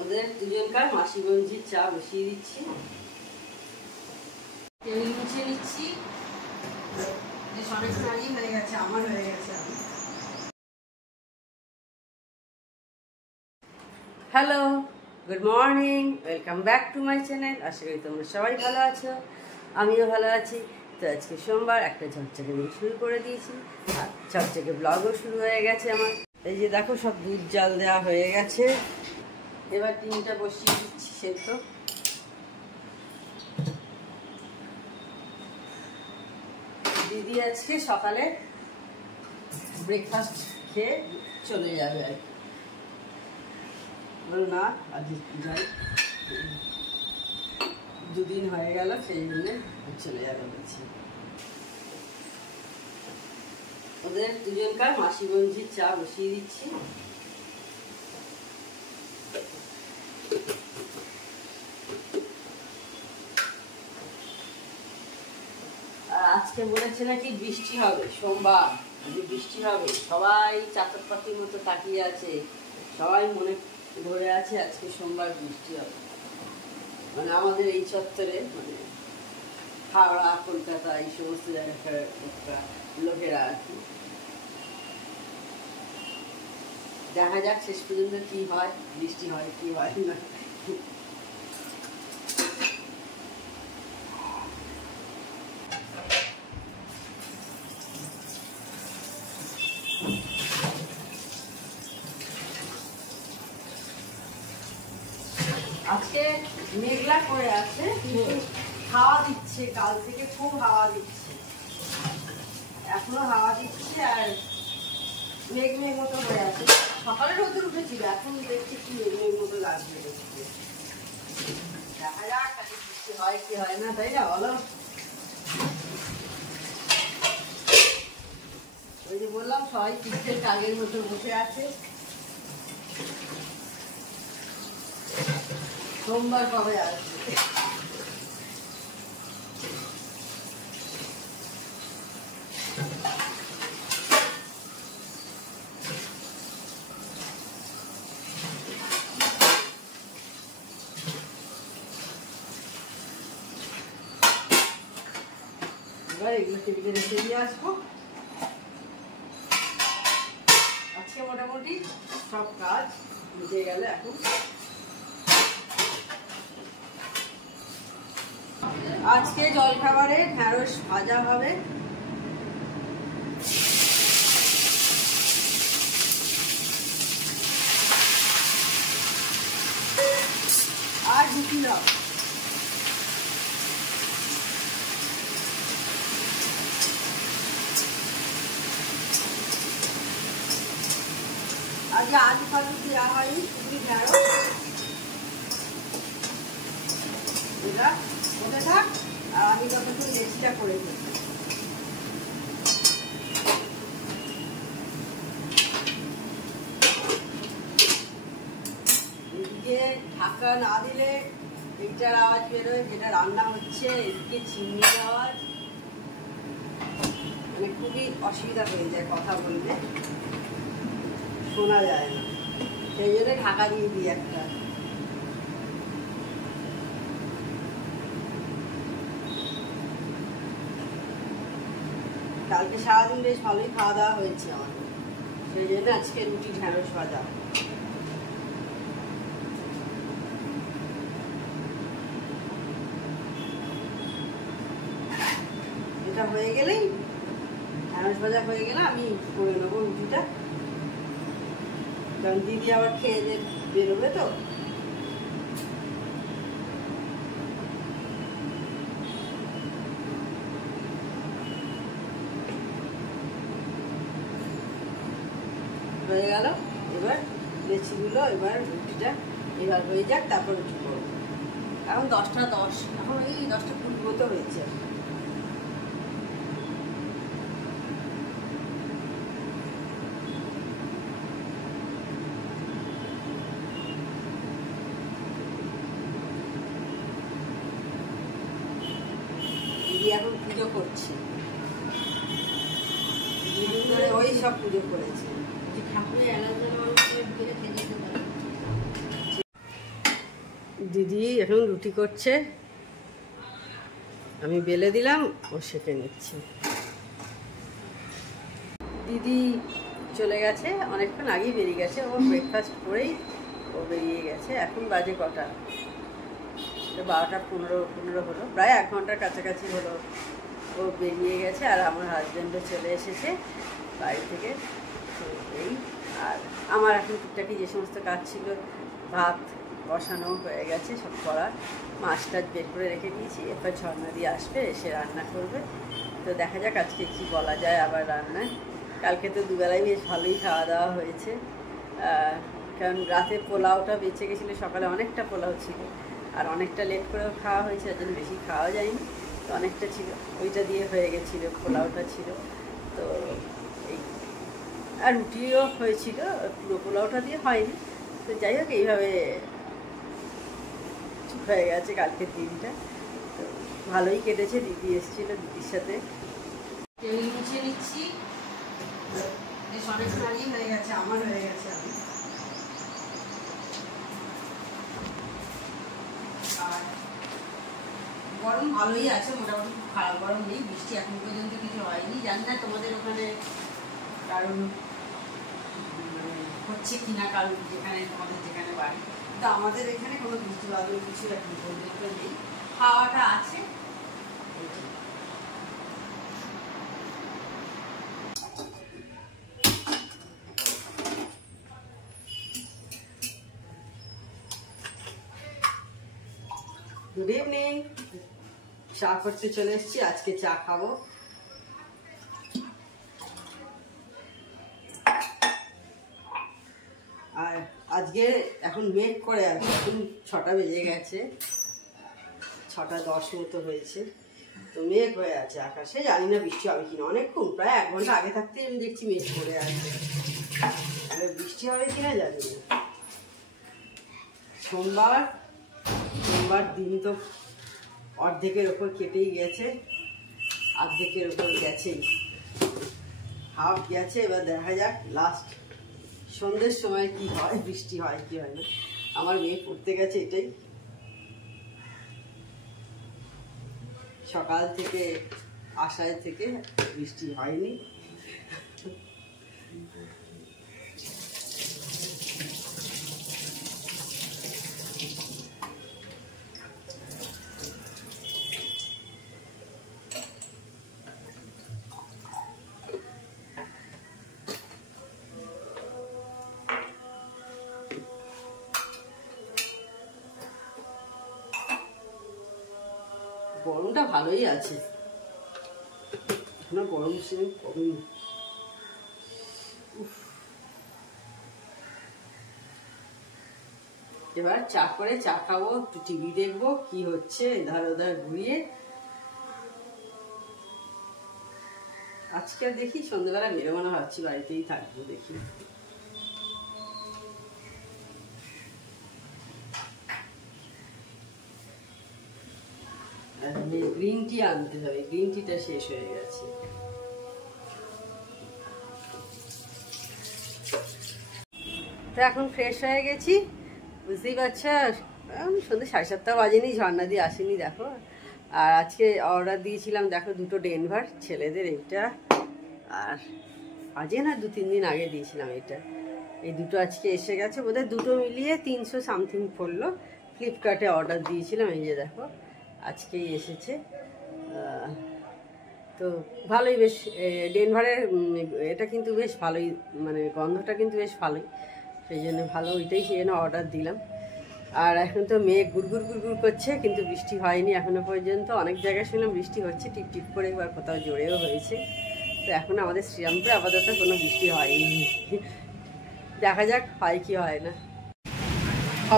ওদের দুজনকার মাসিগঞ্জির চা বসিয়ে দিচ্ছি, টেবিল মুছিয়ে নিচ্ছি। অনেক নারী হয়ে গেছে, আমার হয়ে গেছে। Hello, good morning, welcome back to my channel. আশা করি তোমরা সবাই ভালো আছো, আমিও ভালো আছি। তো আজকে সোমবার, একটা ঝকঝকে দিন শুরু করে দিয়েছি, আর ঝকঝকে ব্লগও শুরু হয়ে গেছে আমার। এই যে দেখো, সব দুধ জাল দেওয়া হয়ে গেছে। এবার ডিমটা বসিয়ে দিচ্ছি সেদ্ধ। দিদি আজকে সকালে ব্রেকফাস্ট খেয়ে চলে যাবে আর কি, বলো না আজ যাই, দুদিন হয়ে গেল, সেই জন্য চলে যাবে বলছি। ওদের দুজনকার মাসিগঞ্জির চা বসিয়ে দিচ্ছি। আর আজকে বলেছে নাকি বৃষ্টি হবে, সোমবার বৃষ্টি হবে। সবাই চাতক পাখির মতো তাকিয়ে আছে, সবাই মনে ধরে আছে আজকে সোমবার বৃষ্টি হবে। মানে আমাদের এই চত্বরে, মানে হাওড়া, কলকাতা, এই সমস্ত জায়গাকার লোকেরা আর কি। দেখা যাক শেষ পর্যন্ত কি হয়, বৃষ্টি হয় কি হয় না। আজকে মেঘলা করে আছে, কিন্তু হাওয়া দিচ্ছে, কাল থেকে খুব হাওয়া দিচ্ছে, এখনো হাওয়া দিচ্ছে। আর মেঘ মেঘ মতো হয়ে আছে। সকালে রোদে উঠেছিল, এখন দেখছি কি মেঘ মেঘ মতো লাগবে। দেখতে দেখা যাক কাজে বৃষ্টি হয় কি হয় না, তাই না বলো? ওই যে বললাম, সবাই পিঠের কাগের মতো বসে আছে। সোমবার কবে আসবে? এবার এগুলো টেবিলে রেখে দিয়ে আসবো। আজকে মোটামুটি সব কাজ মিটে গেল। এখন আজকে জলখাবারে ঢেঁড়স ভাজা হবে, আর রুটি দাও। আজকে আলু ফালু দেওয়া হয়নি, শুধু ঢেঁড়স। এটা ওকে থাক, আর আমি যতক্ষণ লেচিটা করে দিই। এদিকে ঢাকা না দিলে এইটার আওয়াজ বেরোয়, যেটা রান্না হচ্ছে। এদিকে চিমনির আওয়াজ, মানে খুবই অসুবিধা হয়ে যায়, কথা বললে শোনা যায় না। সেই জন্য ঢাকা দিয়ে দিই একটা। কালকে সারাদিন বেশ ভালোই খাওয়া দাওয়া হয়েছে আমাদের, সেই জন্য আজকে রুটি ঢেঁড়স ভাজা। এটা হয়ে গেলেই, ঢেঁড়স ভাজা হয়ে গেলে আমি করে নেবো রুটিটা, কারণ দিদি আবার খেয়ে বেরোবে তো। হয়ে গেল। এবার লেচিগুলো, এবার রুটিটা এবার হয়ে যাক, তারপর রুটি করবো। এখন 10টা 10, এখন এই 10টা 20 মতো হয়েছে। দিদি এখন পুজো করছে, দুদিন ধরে ওই সব পুজো করেছে। ঠাকুরের দিদি এখন রুটি করছে, আমি বেলে দিলাম, ও সেঁকে নিচ্ছে। দিদি চলে গেছে, অনেকক্ষণ আগেই বেরিয়ে গেছে। ও ব্রেকফাস্ট করেই ও বেরিয়ে গেছে। এখন বাজে কটা, 12:15 হলো, প্রায় 1 ঘন্টার কাছাকাছি হলো ও বেরিয়ে গেছে। আর আমার হাজব্যান্ডও চলে এসেছে বাড়ি থেকে। তো এই, আর আমার এখন টুকটাকি যে সমস্ত কাজ ছিল, ভাত বসানো হয়ে গেছে, সব করা, মাছ টাছ বের করে রেখে দিয়েছি। এরপর ঝর্ণা দিয়ে আসবে, এসে রান্না করবে। তো দেখা যাক আজকে কি বলা যায় আবার রান্নায়। কালকে তো দুবেলায় বেশ ভালোই খাওয়া দাওয়া হয়েছে, কারণ রাতে পোলাওটা বেঁচে গেছিলো, সকালে অনেকটা পোলাও ছিল, আর অনেকটা লেট করেও খাওয়া হয়েছে, যার জন্য বেশি খাওয়া যায়নি। তো অনেকটা ছিল, ওইটা দিয়ে হয়ে গেছিলো, পোলাওটা ছিল। তো এই, আর রুটিও হয়েছিল, পুরো পোলাওটা দিয়ে হয়নি। তো যাই হোক, এইভাবে হয়ে গেছে কালকের দিনটা। তো ভালোই কেটেছে। দিদি এসেছিলো, দিদির সাথে টেবিল মুছিয়ে নিচ্ছি। বেশ অনেকক্ষণ আগেই হয়ে গেছে, আমার হয়ে গেছে। আমি আর গরম ভালোই আছে, মোটামুটি খুব খারাপ গরম নেই। বৃষ্টি এখন পর্যন্ত কিছু হয়নি, জানি না তোমাদের ওখানে কারণ হচ্ছে কিনা, কারণ যেখানে তোমাদের যেখানে বাড়ি। তো আমাদের এখানে কোনো বৃষ্টি বাদল কিছু এখন পর্যন্ত নেই, হাওয়াটা আছে। গুড ইভিনিং, চা করতে চলে এসেছি। আজকে চা খাবো। আর আজকে এখন মেঘ করে আছে, এখন 6টা বেজে গেছে, 6:10 মতো হয়েছে। তো মেঘ হয়ে আছে আকাশে, জানি না বৃষ্টি হবে কিনা। অনেকক্ষণ, প্রায় 1 ঘন্টা আগে থাকতেই আমি দেখছি মেঘ করে আছে, বৃষ্টি হবে কিনা জানি না। সোমবার দিন তো অর্ধেকের ওপর কেটেই গেছে, অর্ধেকের ওপর গেছেই, হাফ গেছে। এবার দেখা যাক লাস্ট সন্ধ্যের সময় কি হয়, বৃষ্টি হয় কি হয় না। আমার মেয়ে পড়তে গেছে, এটাই। সকাল থেকে আসায় থেকে বৃষ্টি হয়নি। গরমটা ভালোই আছে, এখনো গরম সেরকম কমেনি। এবার চা করে চা খাবো, একটু টিভি দেখবো, কি হচ্ছে এধার ওধার ঘুরিয়ে। আজকে দেখি সন্ধ্যেবেলা বেরোবো না, ভাবছি বাড়িতেই থাকবো, দেখি। গ্রিন টি আনতে হবে, গ্রিন টিটা শেষ হয়ে গেছে। তো এখন ফ্রেশ হয়ে গেছি, বুঝতেই পারছ। সন্ধ্যে 7:30 বাজেনি, ঝর্ণা দিয়ে আসেনি দেখো। আর আজকে অর্ডার দিয়েছিলাম দেখো, 2টো ডেনভার ছেলেদের, এইটা আর আজকে না 2-3 দিন আগে দিয়েছিলাম এটা। এই দুটো আজকে এসে গেছে, বোধহয় দুটো মিলিয়ে 300 সামথিং পড়লো। ফ্লিপকার্টে অর্ডার দিয়েছিলাম, এই যে দেখো আজকেই এসেছে। তো ভালোই, বেশ ডেনভারের এটা কিন্তু বেশ ভালোই, মানে গন্ধটা কিন্তু বেশ ভালোই, সেই জন্য ভালো, ওইটাই সেই জন্য অর্ডার দিলাম। আর এখন তো মেঘ গুড়গুড় গুড়গুড় করছে, কিন্তু বৃষ্টি হয়নি এখনো পর্যন্ত। অনেক জায়গায় শুনলাম বৃষ্টি হচ্ছে টিপ টিপ করে, এবার কোথাও জোরেও হয়েছে। তো এখন আমাদের শ্রীরামপুরে আপাতত কোনো বৃষ্টি হয়নি, দেখা যাক হয় কি হয় না।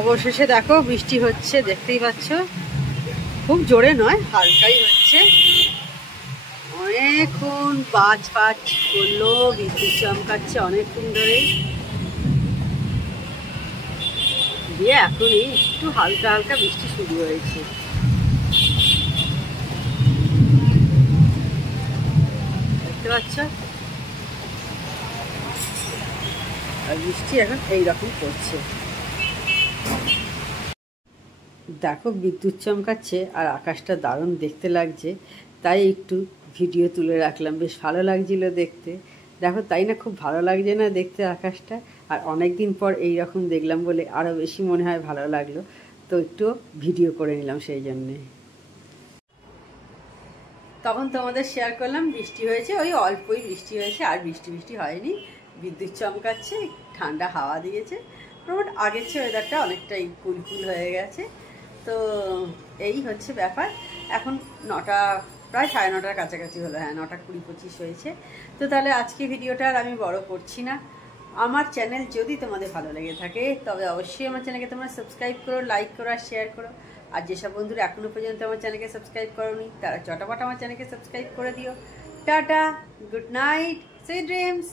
অবশেষে দেখো বৃষ্টি হচ্ছে, দেখতেই পাচ্ছ, খুব জোরে নয়, হালকাই হচ্ছে। অনেকক্ষণ বাজ করলো, বিদ্যুৎ চমকাচ্ছে অনেকক্ষণ ধরে, দিয়ে এখনই একটু হালকা হালকা বৃষ্টি শুরু হয়েছে। দেখতে পাচ্ছ, আর বৃষ্টি এখন এইরকম পড়ছে। দেখো বিদ্যুৎ চমকাচ্ছে আর আকাশটা দারুণ দেখতে লাগছে, তাই একটু ভিডিও তুলে রাখলাম। বেশ ভালো লাগছিল দেখতে। দেখো তাই না, খুব ভালো লাগছে না দেখতে আকাশটা? আর অনেক দিন পর এই রকম দেখলাম বলে আরও বেশি মনে হয় ভালো লাগলো, তো একটু ভিডিও করে নিলাম সেই জন্যে। তখন তোমাদের শেয়ার করলাম বৃষ্টি হয়েছে, ওই অল্পই বৃষ্টি হয়েছে, আর বৃষ্টি বৃষ্টি হয়নি। বিদ্যুৎ চমকাচ্ছে, ঠান্ডা হাওয়া দিয়েছে, বাট আগের চেয়ে ওয়েদারটা অনেকটাই কুলকুল হয়ে গেছে। তো এই হচ্ছে ব্যাপার। এখন নটা, প্রায় 9:30টার কাছাকাছি হলো, হ্যাঁ 9:20-25 হয়েছে। তো তাহলে আজকে ভিডিওটা আর আমি বড় করছি না। আমার চ্যানেল যদি তোমাদের ভালো লেগে থাকে তবে অবশ্যই আমার চ্যানেলকে তোমরা সাবস্ক্রাইব করো, লাইক করো আর শেয়ার করো। আর যেসব বন্ধুরা এখনও পর্যন্ত আমার চ্যানেলকে সাবস্ক্রাইব করোনি তারা চটাপট আমার চ্যানেলকে সাবস্ক্রাইব করে দিও। Tata, good night, sweet dreams.